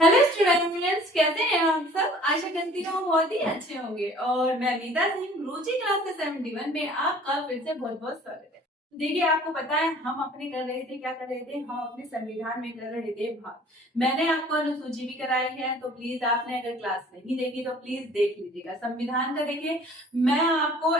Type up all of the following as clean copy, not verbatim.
Hello students, कैसे हैं आप सब। आशा करती हूँ बहुत ही अच्छे होंगे। और मैं नीता सिंह, गुरुजी क्लास के 71 में आपका फिर से बहुत बहुत स्वागत है। देखिए, आपको पता है हम अपने कर रहे थे, क्या कर रहे थे, हम अपने संविधान में कर रहे थे भाग। मैंने आपको अनुसूची भी कराई है, तो प्लीज आपने अगर क्लास नहीं देखी तो प्लीज देख लीजिएगा संविधान का। देखिए, मैं आपको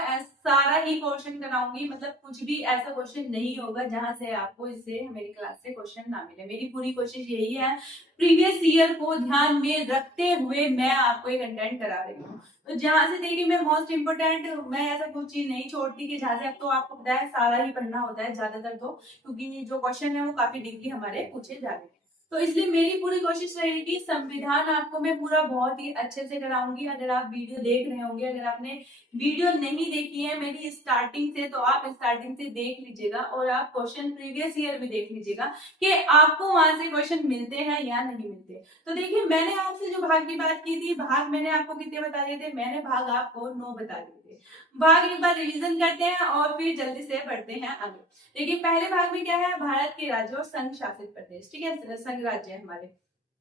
सारा ही क्वेश्चन कराऊंगी, मतलब कुछ भी ऐसा क्वेश्चन नहीं होगा जहां से आपको इससे मेरी क्लास से क्वेश्चन ना मिले। मेरी पूरी कोशिश यही है, प्रीवियस ईयर को ध्यान में रखते हुए मैं आपको एक कंटेंट करा रही हूँ। तो जहां से देखिए, मैं मोस्ट इम्पोर्टेंट, मैं ऐसा कुछ चीज नहीं छोड़ती कि जहां से, अब तो आपको पता है सारा ही पढ़ना होता है ज्यादातर, तो क्योंकि जो क्वेश्चन है वो काफी डीपली हमारे पूछे जा रहे हैं। तो इसलिए मेरी पूरी कोशिश रहेगी, संविधान आपको मैं पूरा बहुत ही अच्छे से कराऊंगी। अगर आप वीडियो देख रहे होंगे, अगर आपने वीडियो नहीं देखी है मेरी स्टार्टिंग से, तो आप स्टार्टिंग से देख लीजिएगा और आप क्वेश्चन प्रीवियस ईयर भी देख लीजिएगा कि आपको वहां से क्वेश्चन मिलते हैं या नहीं मिलते। तो देखिए, मैंने आपसे जो भाग की बात की थी, भाग मैंने आपको कितने बता दिए थे, मैंने भाग आपको 9 बता दिए थे। भाग एक बार रिवीजन करते हैं और फिर जल्दी से बढ़ते हैं आगे। देखिए, पहले भाग में क्या है, भारत के राज्य और संघ शासित प्रदेश। ठीक है, संघ राज्य हमारे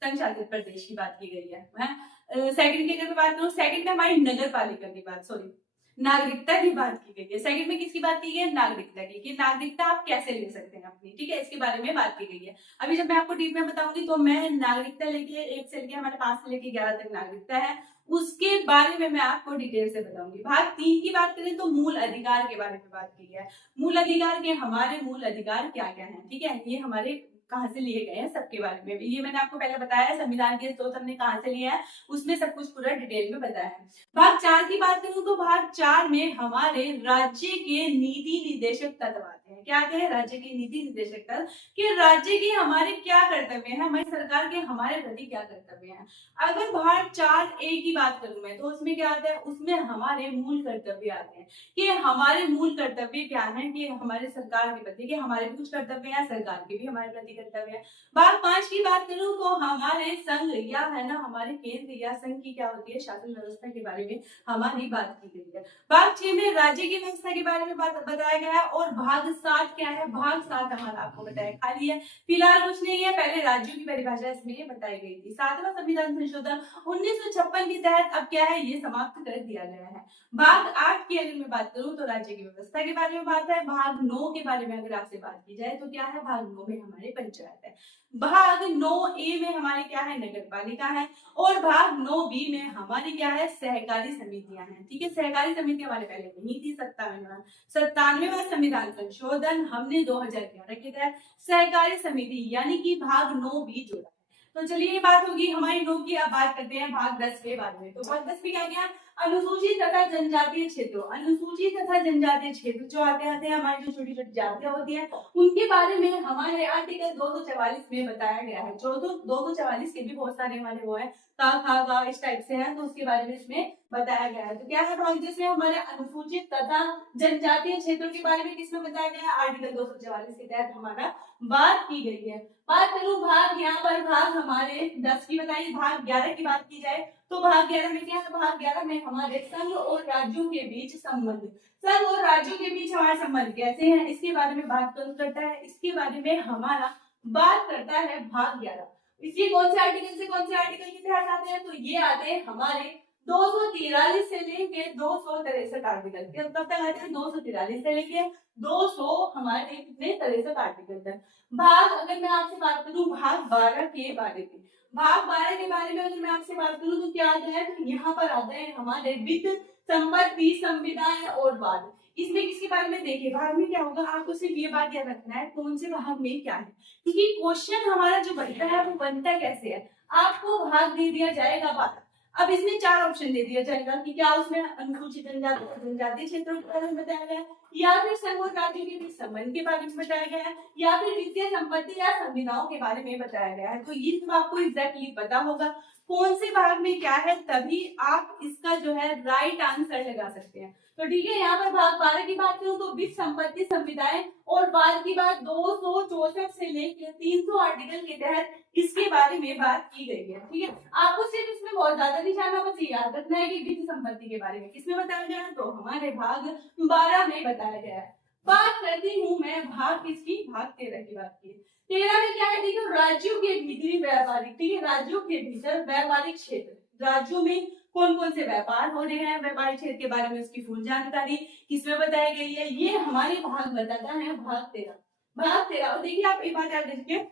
संघ शासित प्रदेश की बात की गई है। सेकंड की अगर बात करूं, सेकंड में हमारी नगर पालिका की बात, सॉरी, नागरिकता की बात की गई है। सेकंड में किसकी बात की गई है, नागरिकता की, कि नागरिकता आप कैसे ले सकते हैं अपनी। ठीक है, इसके बारे में बात की गई है। अभी जब मैं आपको डीप में बताऊंगी तो मैं नागरिकता लेके 1 से लेके हमारे 5 से लेके 11 तक नागरिकता है, उसके बारे में मैं आपको डिटेल से बताऊंगी। भाग 3 की बात करें तो मूल अधिकार के बारे में बात की है। मूल अधिकार के हमारे मूल अधिकार क्या क्या है, ठीक है, ये हमारे कहाँ से लिए गए हैं सबके बारे में भी ये मैंने आपको पहले बताया है। संविधान के स्रोत हमने कहाँ से लिया है उसमें सब कुछ पूरा डिटेल में बताया है। भाग 4 की बात करूं तो भाग 4 में हमारे राज्य के नीति निर्देशक तत्व आते हैं। क्या आते हैं, राज्य के नीति निर्देशक तत्व, कि राज्य के हमारे क्या कर्तव्य हैं, हमारी सरकार के हमारे प्रति क्या कर्तव्य हैं। अगर भाग 4A की बात करूं मैं, तो उसमें क्या आता है, उसमें हमारे मूल कर्तव्य आते हैं कि हमारे मूल कर्तव्य क्या है, कि हमारे सरकार के प्रति, कि हमारे कुछ कर्तव्य हैं, सरकार के भी हमारे प्रति कर्तव्य है। भाग 5 की बात करूं तो हमारे संघ या है ना, हमारे केंद्र या संघ की क्या होती है, शासन व्यवस्था के बारे में हमारी बात की गई है। भाग 6 में राज्य की व्यवस्था के बारे में बात बताया गया है। और भाग 7 क्या है, भाग 7 हमारा आपको बताया खाली है, फिलहाल कुछ नहीं है, पहले राज्यों की परिभाषा इसमें बताई गई थी। 7वां संविधान संशोधन 1956 के तहत अब क्या है, ये समाप्त कर दिया गया है। भाग 8 की अगर मैं बात करूं तो राज्य की व्यवस्था के बारे में बात है। भाग 9 के बारे में अगर आपसे बात की जाए तो क्या है, भाग 9 में हमारे पंचायत है। भाग 9A में हमारे क्या है, नगर पालिका है। और भाग 9B में हमारी क्या है, सहकारी समितियां हैं। ठीक है, सहकारी समिति हमारे पहले नहीं थी। 97वां संविधान संशोधन हमने 2011 के तहत सहकारी समिति यानी कि भाग 9B जोड़ा। तो चलिए, ये बात होगी हमारी 9 की। अब बात करते हैं भाग 10 के बारे में। तो भाग 10 में क्या गया, अनुसूचित तथा जनजातीय क्षेत्रों। अनुसूचित तथा जनजातीय क्षेत्र जो आते हैं हमारी जो छोटी छोटी जातियां होती हैं, उनके बारे में हमारे आर्टिकल 244 में बताया गया है। जो 244 के भी बहुत सारे हमारे वो है, का खा गा इस टाइप से है, तो उसके बारे में इसमें बताया गया है। तो क्या है भाग, जिसमें हमारे अनुसूचित तथा जनजातीय क्षेत्रों के बारे में किसमें बताया गया है, आर्टिकल 244 के तहत हमारा बात की गई है। बात करूं भाग, यहाँ पर भाग हमारे 10 की बताइए। भाग 11 की बात की जाए तो भाग 11 में क्या है, भाग 11 में हमारे संघ और राज्यों के बीच संबंध, संघ और राज्यों के बीच हमारे संबंध कैसे हैं, इसके बारे में बात करता है। इसके बारे में हमारा बात करता है भाग 11। इसके कौन से आर्टिकल से कौन से आर्टिकल के तहत आते हैं, तो ये आते हैं हमारे 243 से लेके 263 आर्टिकल के। कब तक आते हैं, 243 से लेके 200 हमारे कितने 63 आर्टिकल तक। भाग, अगर मैं आपसे बात करूं भाग 12 के बारे में, भाग 12 के बारे में अगर मैं आपसे बात करूं तो क्या आता है, तो यहाँ पर आता है हमारे वित्त, संपत्ति, संविदाएं और वाद। इसमें किसके बारे में, देखिए भाग में क्या होगा, आपको सिर्फ ये बात याद रखना है कौन से भाग में क्या है, क्योंकि क्वेश्चन हमारा जो बनता है वो बनता कैसे है। आपको भाग दे दिया जाएगा 12, अब इसमें 4 ऑप्शन दे दिया जाएगा कि क्या उसमें अनुसूचित जनजाति क्षेत्रों के बारे में बताया गया है, या फिर संघ और राज्यों के बीच संबंध के बारे में बताया गया है, या फिर वित्तीय संपत्ति या संविदाओं के बारे में बताया गया है। तो ये सब आपको एग्जैक्टली पता होगा कौन से भाग में क्या है, तभी आप इसका जो है राइट आंसर लगा सकते हैं। तो ठीक है, यहाँ पर भाग 12 की बात करूं तो वित्त, संपत्ति, संविदाएं और वाद की बात 264 से लेकर 300 आर्टिकल के तहत इसके बारे में बात की गई है। ठीक है, आपको सिर्फ इसमें बहुत ज्यादा निशाना बस याद रखना है कि वित्त संपत्ति के बारे में किसमें बताया गया है, तो हमारे भाग 12 में बताया गया है। बात करती हूँ मैं भाग किसकी, भाग 13 की बात की। 13 में क्या है, देखो राज्यों के भीतरी व्यापारिक, ठीक है, राज्यों के भीतर व्यापारिक क्षेत्र, राज्यों में कौन कौन से व्यापार हो रहे हैं, व्यापारिक क्षेत्र के बारे में उसकी फुल जानकारी किसमें बताई गई है, ये हमारे भाग बताता है, भाग 13। भाग 13, और देखिए आप एक बात याद रखिए,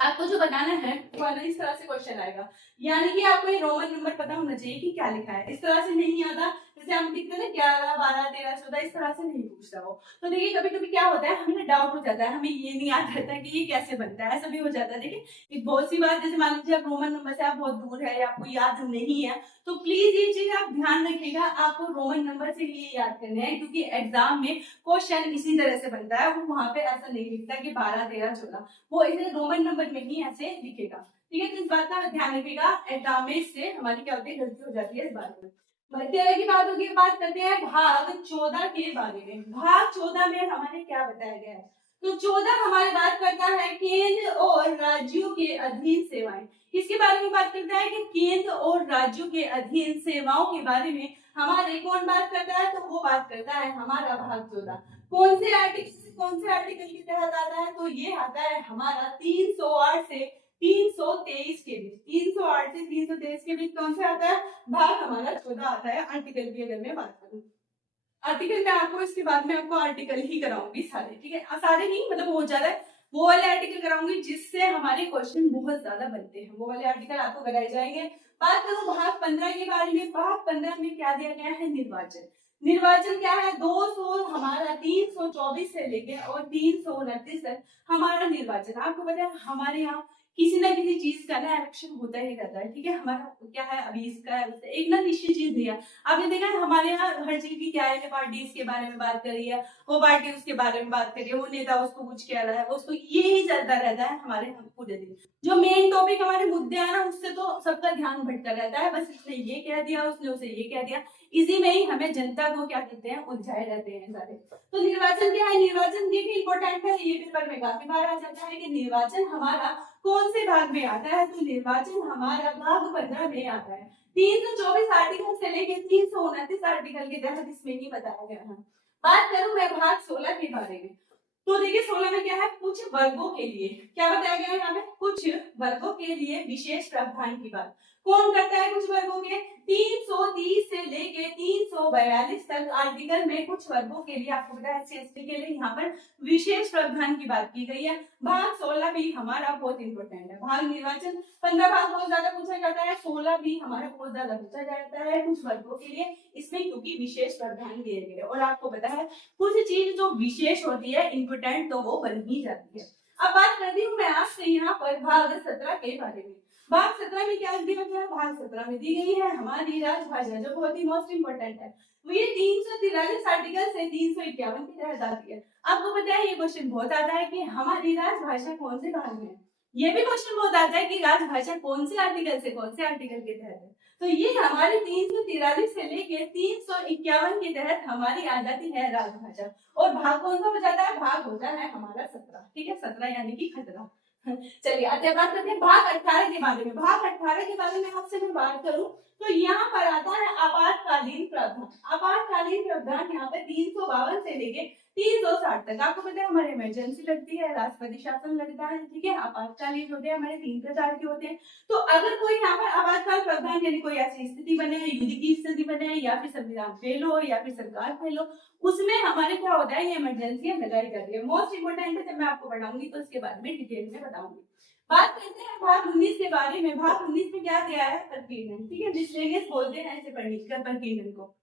आपको जो बनाना है वो है ना इस तरह से क्वेश्चन आएगा, यानी कि आपको ये रोमन नंबर पता होना चाहिए कि क्या लिखा है। इस तरह से नहीं आता, जैसे हम लिखते हैं 11 12 13 14, इस तरह से नहीं पूछता वो। तो देखिए कभी कभी क्या होता है, हमें डाउट हो जाता है, हमें ये नहीं याद रहता कि ये कैसे बनता है, ऐसा भी हो जाता है। देखिए एक बहुत सी बात, जैसे मान लीजिए आप रोमन नंबर से आप बहुत दूर है या आपको याद नहीं है, तो प्लीज ये चीज आप ध्यान रखिएगा, आपको रोमन नंबर से ये याद करने हैं, क्योंकि एग्जाम में क्वेश्चन इसी तरह से बनता है, वो वहां पे ऐसा नहीं लिखता कि 12 13 14, वो इसे रोमन नंबर में ही ऐसे लिखेगा। ठीक है, तो इस बात का ध्यान रखिएगा, एग्जाम में इससे हमारी क्या होती है, गलती हो जाती है इस बारे में। मध्य की बात होगी, बात करते हैं भाग 14 के बारे में। भाग 14 में हमारे क्या बताया गया है, तो 14 हमारी बात करता है केंद्र और राज्यों के अधीन सेवाएं। किसके बारे में बात करता है कि केंद्र और राज्यों के अधीन सेवाओं के बारे में हमारे कौन बात करता है, तो वो बात करता है हमारा भाग 14। कौन से आर्टिकल के तहत आता है, तो ये आता है हमारा 308 से 323 के बीच, 308 से 323 के बीच कौन सा आता है, भाग हमारा 14 आता है। आर्टिकल की अगर मैं बात करूं, आर्टिकल में आपको इसके बाद में आपको आर्टिकल ही कराऊंगी सारे, ठीक है, सारे नहीं मतलब बहुत ज्यादा, वो वाले आर्टिकल कराऊंगी जिससे हमारे क्वेश्चन बहुत ज्यादा बनते हैं, वो वाले आर्टिकल आपको कराए जाएंगे। बात करूं भाग 15 के बारे में, भाग 15 में क्या दिया गया है, निर्वाचन। निर्वाचन क्या है, 200 हमारा 324 से लेके और 329 तक हमारा निर्वाचन। आपको पता है हमारे यहाँ किसी ना किसी चीज का ना इलेक्शन होता ही रहता है, ठीक है, हमारा क्या है अभी इसका है, एक ना निश्चित चीज दिया। आपने देखा है हमारे यहाँ हर चीज की क्या है, पार्टी इसके बारे में बात कर रही है, वो पार्टी उसके बारे में बात कर रही है, वो नेता उसको कुछ कह रहा है, उसको ये ही चलता रहता है हमारे यहाँ पूरे दिन। जो मेन टॉपिक हमारे मुद्दे हैं ना, उससे तो सबका ध्यान भटका रहता है, बस इसने ये कह दिया, उसने उसे ये कह दिया, इसी में ही हमें जनता को क्या कहते हैं, उलझाए रहते हैं सारे। तो निर्वाचन क्या है, निर्वाचन ये भी इंपॉर्टेंट है, ये पेपर में काफी बार आ जाता है कि निर्वाचन हमारा कौन से भाग में आता है, तो निर्वाचन हमारा भाग 15 में आता है। 324 आर्टिकल से लेके 329 आर्टिकल के तहत इसमें ही बताया गया है। बात करूं मैं भाग 16 के बारे में, तो देखिए 16 में क्या है, कुछ वर्गों के लिए क्या बताया गया है, यहाँ पे कुछ वर्गों के लिए विशेष प्रावधान की बात कौन करता है, कुछ वर्गों के 330 से लेके 342 तक आर्टिकल में कुछ वर्गों के लिए आपको पता है SC/ST के लिए यहाँ पर विशेष प्रावधान की बात की गई है। भाग 16 भी हमारा बहुत इंपॉर्टेंट है। भाग निर्वाचन 15 भाग बहुत ज्यादा पूछा जाता है, 16 भी हमारा बहुत ज्यादा पूछा जाता है कुछ वर्गों के लिए, इसमें क्योंकि विशेष प्रावधान दिए गए। और आपको पता है कुछ चीज जो विशेष होती है इंपॉर्टेंट तो वो बन ही जाती है। अब बात करती हूँ मैं आपसे यहाँ पर भाग 17 के बारे में। भाग 17 में क्या दिया गया है, भाग 17 में दी गई है हमारी राजभाषा, जो बहुत ही मोस्ट इंपोर्टेंट है। वो ये 343 आर्टिकल से 351 के तहत आती है। आपको पता है ये क्वेश्चन बहुत आता है कि हमारी राजभाषा कौन से भाग में है, ये भी क्वेश्चन बहुत आता है कि राजभाषा कौन से आर्टिकल से कौन से आर्टिकल के तहत है। तो ये हमारे 343 से लेके 351 के तहत हमारी आ जाती है राजभाषा। और भाग कौन सा हो जाता है, भाग होता है हमारा 17, ठीक है, 17 यानी कि खतरा। चलिए आगे बात करते हैं भाग 18 के बारे में। भाग 18 के बारे में आपसे मैं बात करूं तो यहाँ पर आता है आपातकालीन प्रावधान। आपातकालीन प्रावधान यहाँ पे 352 से लेके 360 तक। आपको पता है हमारे इमरजेंसी लगती है, राष्ट्रपति शासन लगता है, ठीक है, आपातकालीन होते हैं हमारे 3 प्रकार के होते हैं। तो अगर कोई यहाँ पर आपातकाल प्रावधान यानी कोई ऐसी स्थिति बने, युद्ध की स्थिति बने, या फिर संविधान फेल हो, या फिर सरकार फेल हो, उसमें हमारे क्या होता है, ये इमरजेंसी लगाई जाती है। मोस्ट इंपोर्टेंट है, जब मैं आपको पढ़ाऊंगी तो इसके बारे में डिटेल में बताऊंगी। बात करते हैं भाग 19 के बारे में। भाग 19 में क्या दिया है, प्रकीर्णन, ठीक है, मिसलेनियस बोलते हैं ऐसे प्रकीर्णन को।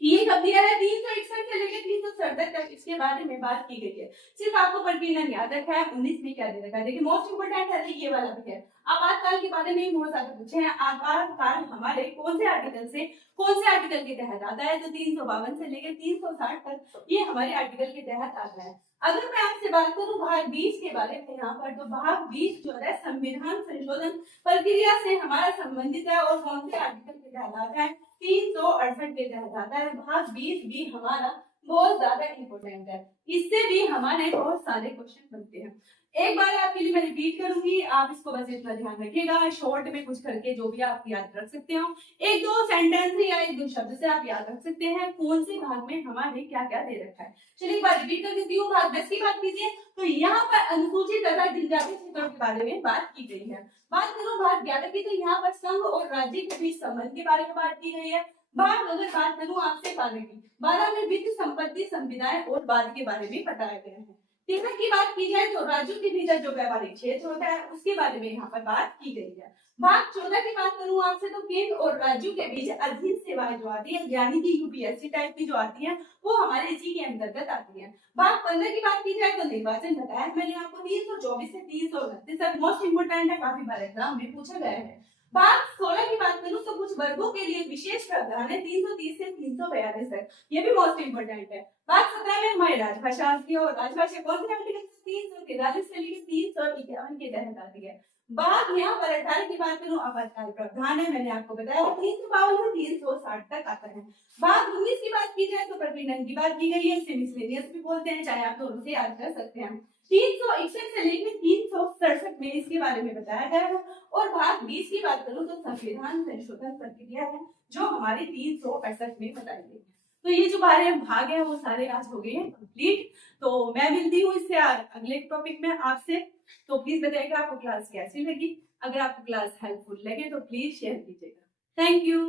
ये कब दिया है, 361 से लेकर 367 तक इसके बारे में बात की गई है। सिर्फ आपको प्रकीर्णन याद रखा है, 19 में क्या दे रखा है, देखिए मोस्ट इंपोर्टेंट है ये वाला भी है। आपातकाल के बारे में बहुत ज्यादा पूछे हैं। आपातकाल हमारे कौन से आर्टिकल से कौन से आर्टिकल के तहत आता है, तो 352 से लेकर 360 तक ये हमारे आर्टिकल के तहत आता है। अगर मैं आपसे बात करूं भाग 20 के बारे में यहाँ पर, तो भाग 20 जो है संविधान संशोधन प्रक्रिया से हमारा संबंधित है। और कौन से आर्टिकल के तहत आता है, 368 के तहत आता है। भाग 20 भी हमारा बहुत ज्यादा इंपॉर्टेंट है, इससे भी हमारे बहुत सारे क्वेश्चन बनते हैं। एक बार आपके लिए मैं रिपीट करूंगी, आप इसको बस इतना ध्यान रखिएगा, शॉर्ट में कुछ करके जो भी आप याद रख सकते हो, एक दो सेंटेंस या एक दो शब्द से आप याद रख सकते हैं कौन से भाग में हमारे क्या क्या दे रखा है। चलिए एक बार रिपीट कर देती हूँ। भाग 10 की बात कीजिए तो यहाँ पर अनुसूचित तथा जनजातीय क्षेत्रों के बारे में बात की गई है। बात करूं भाग 11 की तो यहाँ पर संघ और राज्य के बीच संबंध के बारे में बात की गई है। भाग अगर बात करूं आपसे 12 में वित्त संपत्ति संविदाएं और बाद के बारे में बताया गया है। 13 की बात की जाए तो राज्यों के भीतर जो व्यापारिक क्षेत्र होता है उसके बारे में यहाँ पर बात की गई है। भाग 14 की बात करूं आपसे तो केंद्र और राज्यों के बीच अधीन सेवाएं जो आती है यानी कि यूपीएससी टाइप की जो आती है वो हमारे इसी के अंतर्गत आती है। भाग 15 की बात की जाए तो निर्वाचन बताया मैंने आपको 324 से 329 तक मोस्ट इंपोर्टेंट है, काफी बार एग्जाम में पूछा गया है। भाग 16 की बात करूं तो कुछ वर्गों के लिए विशेष प्रावधान है 330 से 342 तक, ये भी मोस्ट इंपोर्टेंट है। भाग 17 में हमारी राजभाषा आती है और राजभाषा कौन सी आर्टिकल 343 से लेकर 351 के तहत आती है। भाग यहाँ पर 18 की बात करूं आपातकाल प्रावधान है, मैंने आपको बताया 352 से 360 तक आता है। भाग 19 की बात की जाए तो प्रपीड़न की बात की गई है, इसे मिसलेनियस भी बोलते हैं, चाहे आप दोनों से याद कर सकते हैं। 361 से लेकर 367 में इसके बारे में बताया गया है। और भाग 20 की बात करूं तो संविधान संशोधन प्रक्रिया है जो हमारी 365 में बताई गई है। तो ये जो बारे भाग है वो सारे आज हो गए हैं कंप्लीट। तो मैं मिलती हूँ इससे अगले टॉपिक में आपसे। तो प्लीज बताइएगा आपको क्लास कैसी लगी। अगर आपको क्लास हेल्पफुल लगे तो प्लीज शेयर कीजिएगा। Thank you.